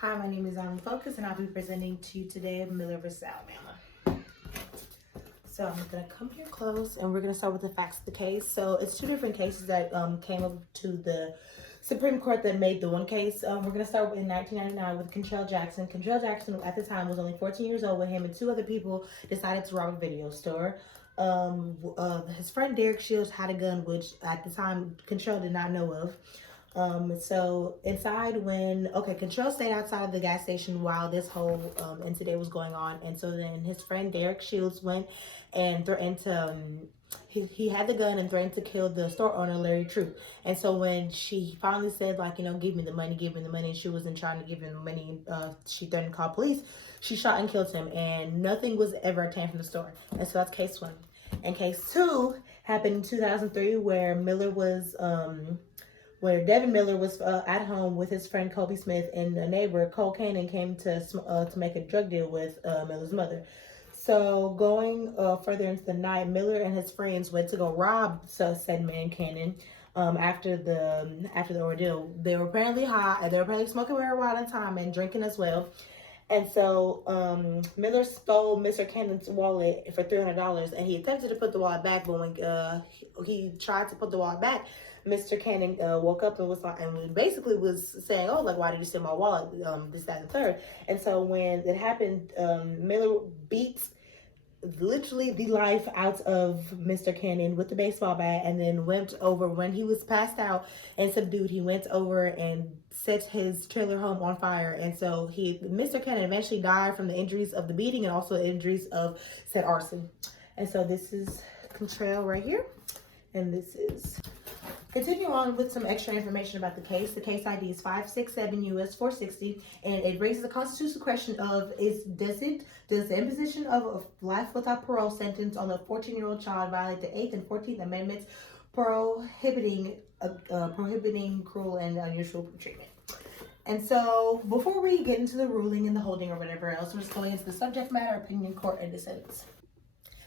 Hi, my name is Emily Focus, and I'll be presenting to you today Miller vs. Alabama. So I'm gonna come here close, and we're gonna start with the facts of the case. So it's two different cases that came up to the Supreme Court that made the one case. We're gonna start in 1999 with Kentrell Jackson. Kentrell Jackson at the time was only 14 years old when him and two other people decided to rob a video store. His friend Derek Shields had a gun, which at the time Kentrell did not know of. So inside Kentrell stayed outside of the gas station while this whole incident was going on, and so then his friend Derek Shields went and threatened to he had the gun and threatened to kill the store owner Larry True. And so when she finally said, like, give me the money, and she wasn't trying to give him the money, she threatened to call police. She shot and killed him, and nothing was ever obtained from the store. And so that's case one. And case two happened in 2003, where Devin Miller was at home with his friend Kobe Smith, and a neighbor, Cole Cannon, came to make a drug deal with Miller's mother. So going further into the night, Miller and his friends went to go rob said man Cannon. After the ordeal, they were apparently high. They were apparently smoking marijuana at the time and drinking as well. And so Miller stole Mr. Cannon's wallet for $300, and he attempted to put the wallet back, but when he tried to put the wallet back, Mr. Cannon woke up and was like, and basically was saying, "Oh, like, why did you steal my wallet?" This, that, and the third. And so when it happened, Miller beats literally the life out of Mr. Cannon with the baseball bat, and then went over, when he was passed out and subdued, he went over and set his trailer home on fire. And so Mr. Cannon eventually died from the injuries of the beating and also injuries of said arson. And so this is Kentrell right here, and this is. Continue on with some extra information about the case. The case ID is 567 US 460, and it raises a constitutional question of does the imposition of a life without parole sentence on a 14-year-old child violate the 8th and 14th Amendments prohibiting cruel and unusual treatment? And so before we get into the ruling and the holding or whatever else, we're just going into the subject matter, opinion, court, and dissents.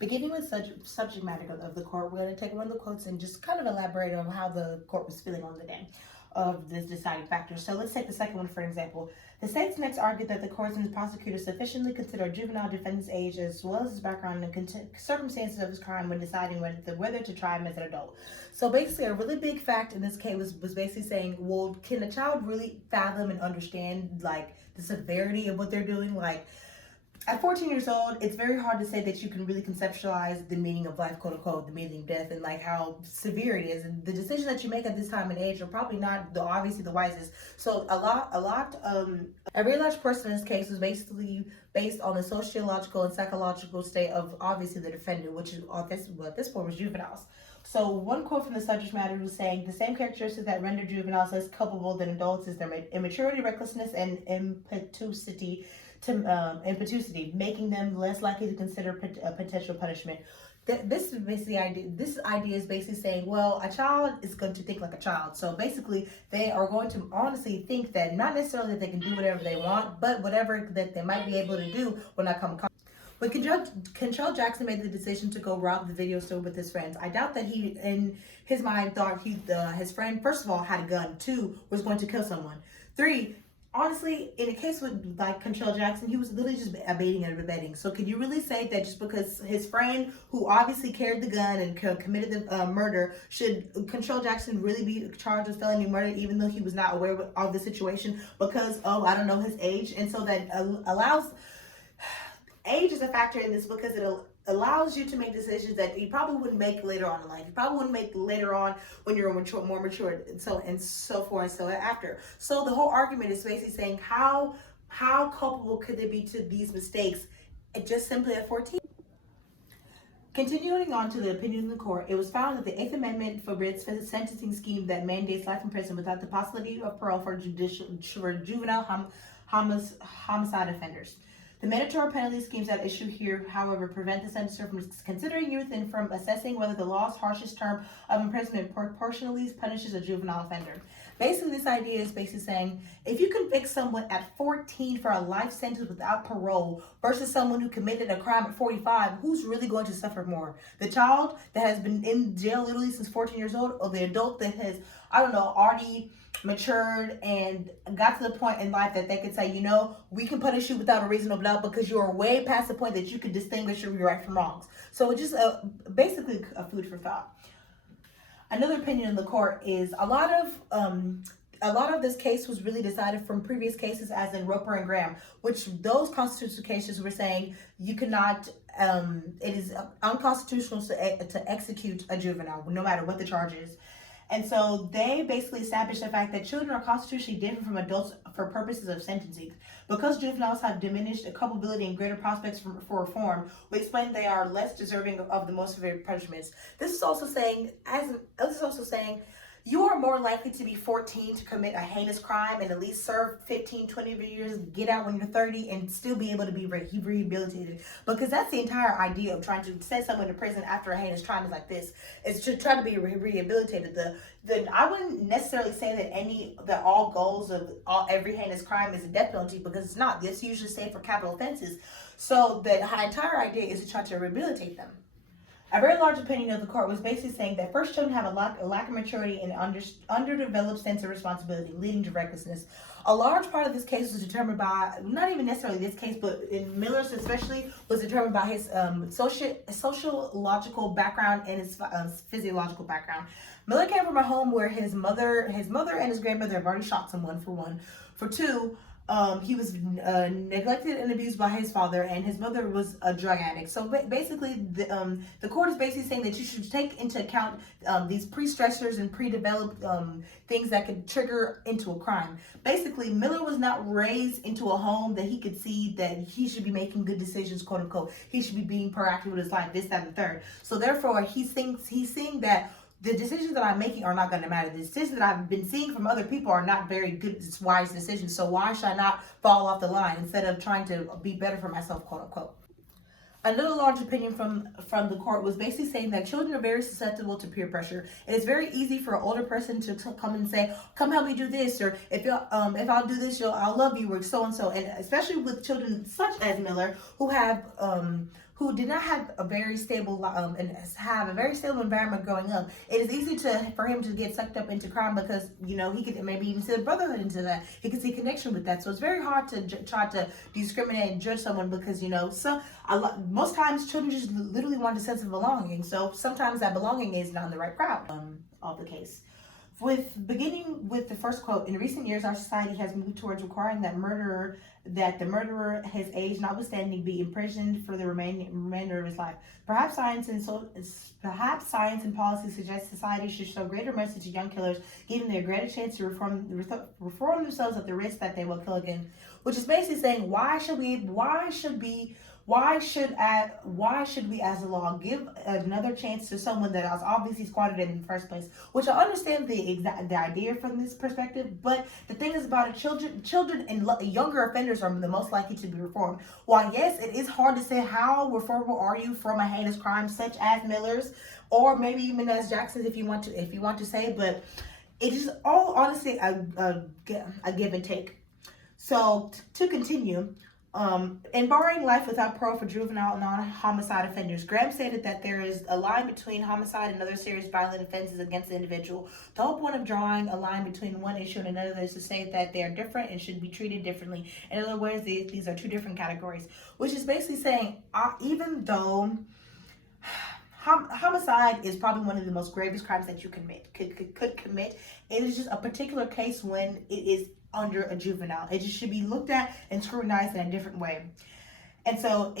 Beginning with subject matter of the court, we're going to take one of the quotes and just kind of elaborate on how the court was feeling on the day of this deciding factor. So let's take the second one for example. The state's next argued that the courts and the prosecutors sufficiently consider a juvenile defendant's age as well as his background and circumstances of his crime when deciding whether to try him as an adult. So basically, a really big fact in this case was basically saying, well, can a child really fathom and understand, like, the severity of what they're doing? Like, at 14 years old, it's very hard to say that you can really conceptualize the meaning of life, quote unquote, the meaning of death, and like how severe it is. And the decision that you make at this time and age are probably not obviously the wisest. So a very large portion of this case was basically based on the sociological and psychological state of obviously the defendant, which is at this point was juveniles. So one quote from the subject matter was saying, the same characteristics that render juveniles less culpable than adults is their immaturity, recklessness, and impetuosity, making them less likely to consider potential punishment. This idea is basically saying, well, a child is going to think like a child. So basically, they are going to honestly think that not necessarily that they can do whatever they want, but whatever that they might be able to do will not come. When Kentrell Jackson made the decision to go rob the video store with his friends, I doubt that he, in his mind, thought his friend, first of all, had a gun. 2, was going to kill someone. 3, honestly, in a case with like Kentrell Jackson, he was literally just abating and abetting. So could you really say that just because his friend, who obviously carried the gun and committed the murder, should Kentrell Jackson really be charged with felony murder even though he was not aware of the situation because of, I don't know, his age? And so that allows, age is a factor in this because it allows you to make decisions that you probably wouldn't make later on in life. You probably wouldn't make later on when you're more mature, and so forth and so after. So the whole argument is basically saying how culpable could they be to these mistakes just simply at 14? Continuing on to the opinion of the court, it was found that the 8th Amendment forbids a sentencing scheme that mandates life in prison without the possibility of parole for juvenile homicide offenders. The mandatory penalty schemes at issue here, however, prevent the sentencer from considering youth and from assessing whether the law's harshest term of imprisonment proportionally punishes a juvenile offender. Basically, this idea is basically saying if you convict someone at 14 for a life sentence without parole versus someone who committed a crime at 45, who's really going to suffer more? The child that has been in jail literally since 14 years old, or the adult that has, I don't know, already matured and got to the point in life that they could say, you know, we can punish you without a reasonable doubt because you are way past the point that you can distinguish your right from wrongs. So it's just basically a food for thought. Another opinion in the court is a lot of this case was really decided from previous cases, as in Roper and Graham, which those constitutional cases were saying you cannot, it is unconstitutional to execute a juvenile, no matter what the charge is. And so they basically established the fact that children are constitutionally different from adults for purposes of sentencing. Because juveniles have diminished culpability and greater prospects for reform, we explain they are less deserving of the most severe punishments. This is also saying, you are more likely to be 14 to commit a heinous crime and at least serve 15, 20 years, get out when you're 30, and still be able to be rehabilitated. Because that's the entire idea of trying to send someone to prison after a heinous crime is like this, is to try to be rehabilitated. I wouldn't necessarily say that all goals of every heinous crime is a death penalty, because it's not. This usually say for capital offenses. So the entire idea is to try to rehabilitate them. A very large opinion of the court was basically saying that first children have a lack of maturity and underdeveloped sense of responsibility, leading to recklessness. A large part of this case was determined by, not even necessarily this case, but in Miller's especially, was determined by his sociological background and his physiological background. Miller came from a home where his mother and his grandmother have already shot someone, for one. For two, he was neglected and abused by his father, and his mother was a drug addict. So basically, the court is basically saying that you should take into account these pre-stressors and pre-developed things that could trigger into a crime. Basically, Miller was not raised into a home that he could see that he should be making good decisions, quote unquote. He should be being proactive with his life, this, that, and the third. So therefore, he's seeing that the decisions that I'm making are not going to matter. The decisions that I've been seeing from other people are not very good, wise decisions. So why should I not fall off the line instead of trying to be better for myself, quote unquote? Another large opinion from the court was basically saying that children are very susceptible to peer pressure. It is very easy for an older person to come and say, "Come help me do this," or if I'll do this, I'll love you, or so and so. And especially with children such as Miller, who did not have a very stable and have a very stable environment growing up, it is easy for him to get sucked up into crime because, you know, he could maybe even see the brotherhood into that. He could see connection with that. So it's very hard to try to discriminate and judge someone because, you know, most times children just literally want a sense of belonging. So sometimes that belonging is not in the right crowd. All the case. Beginning with the first quote, in recent years, our society has moved towards requiring that the murderer, his age notwithstanding, be imprisoned for the remainder of his life. Perhaps science and policy suggest society should show greater mercy to young killers, giving them a greater chance to reform themselves at the risk that they will kill again. Which is basically saying, why should we as a law give another chance to someone that was obviously squatted in the first place? Which I understand the idea from this perspective, but the thing is about it, children and younger offenders are the most likely to be reformed. While yes, it is hard to say how reformable are you from a heinous crime such as Miller's, or maybe even as Jackson's, if you want to say, but it is all honestly a give and take. So to continue. In barring life without parole for juvenile non-homicide offenders, Graham stated that there is a line between homicide and other serious violent offenses against the individual. The whole point of drawing a line between one issue and another is to say that they are different and should be treated differently. In other words, these are two different categories, which is basically saying even though homicide is probably one of the most gravest crimes that you could commit, it is just a particular case when it is under a juvenile. It just should be looked at and scrutinized in a different way. And so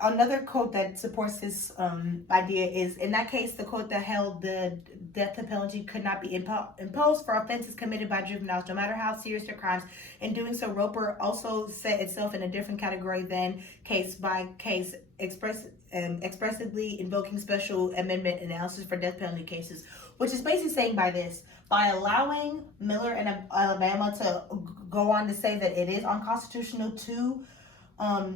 another quote that supports this idea is, in that case, the quote that held the death penalty could not be imposed for offenses committed by juveniles, no matter how serious their crimes. In doing so, Roper also set itself in a different category than case by case, expressively invoking special amendment analysis for death penalty cases, which is basically saying by allowing Miller and Alabama to go on to say that it is unconstitutional to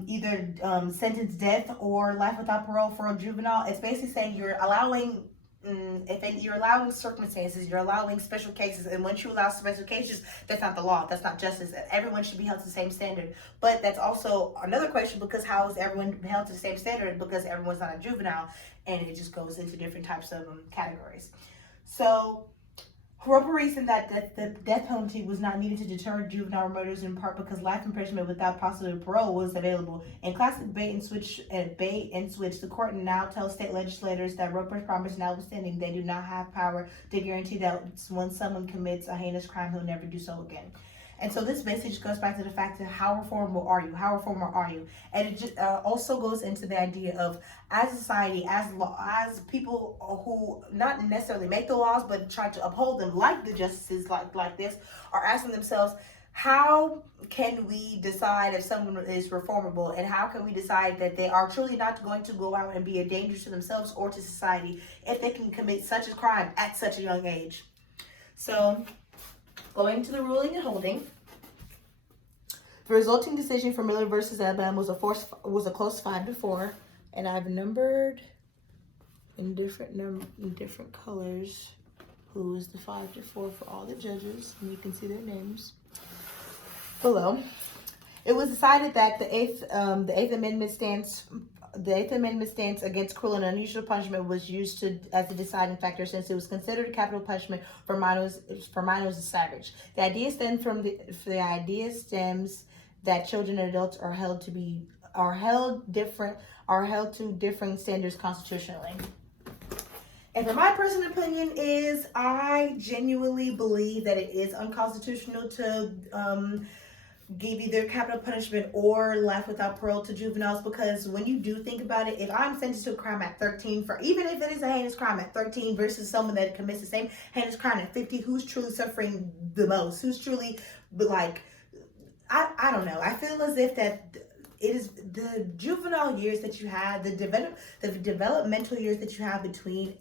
either sentence death or life without parole for a juvenile, it's basically saying you're allowing you're allowing circumstances, you're allowing special cases, and once you allow special cases, that's not the law, that's not justice. Everyone should be held to the same standard. But that's also another question, because how is everyone held to the same standard? Because everyone's not a juvenile, and it just goes into different types of categories. So, for a reason that the death penalty was not needed to deter juvenile murders, in part because life imprisonment without possibility of parole was available. In classic bait and switch, the court now tells state legislators that Roper's promise notwithstanding, they do not have power to guarantee that when someone commits a heinous crime, he'll never do so again. And so this message goes back to the fact that how reformable are you? How reformable are you? And it just also goes into the idea of, as a society, as people who not necessarily make the laws, but try to uphold them, like the justices like this, are asking themselves, how can we decide if someone is reformable, and how can we decide that they are truly not going to go out and be a danger to themselves or to society if they can commit such a crime at such a young age? So, going to the ruling and holding, the resulting decision for Miller versus Alabama was a close 5-4, and I've numbered in different colors who was the 5-4 for all the judges, and you can see their names below. It was decided that the Eighth Amendment stance against cruel and unusual punishment was used as a deciding factor, since it was considered a capital punishment for minors as savage. The idea stems that children and adults are held to different standards constitutionally. And for my personal opinion is, I genuinely believe that it is unconstitutional to give either capital punishment or life without parole to juveniles, because when you do think about it, if I'm sentenced to a crime at 13, for even if it is a heinous crime at 13 versus someone that commits the same heinous crime at 50, who's truly suffering the most? Who's truly, like, I don't know. I feel as if that it is the juvenile years that you have, the developmental years that you have between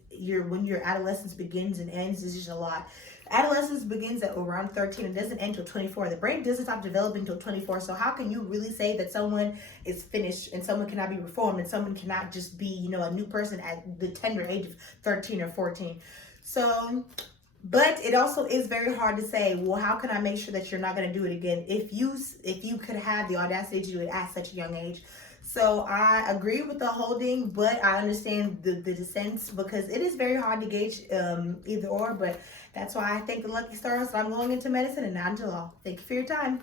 when your adolescence begins and ends is just a lot. Adolescence begins at around 13 and doesn't end until 24. The brain doesn't stop developing until 24. So how can you really say that someone is finished and someone cannot be reformed and someone cannot just be, a new person at the tender age of 13 or 14? So, but it also is very hard to say, well, how can I make sure that you're not going to do it again if you could have the audacity to do it at such a young age? So I agree with the holding, but I understand the dissents, because it is very hard to gauge either or. But that's why I thank the lucky stars that I'm going into medicine and not into law. Thank you for your time.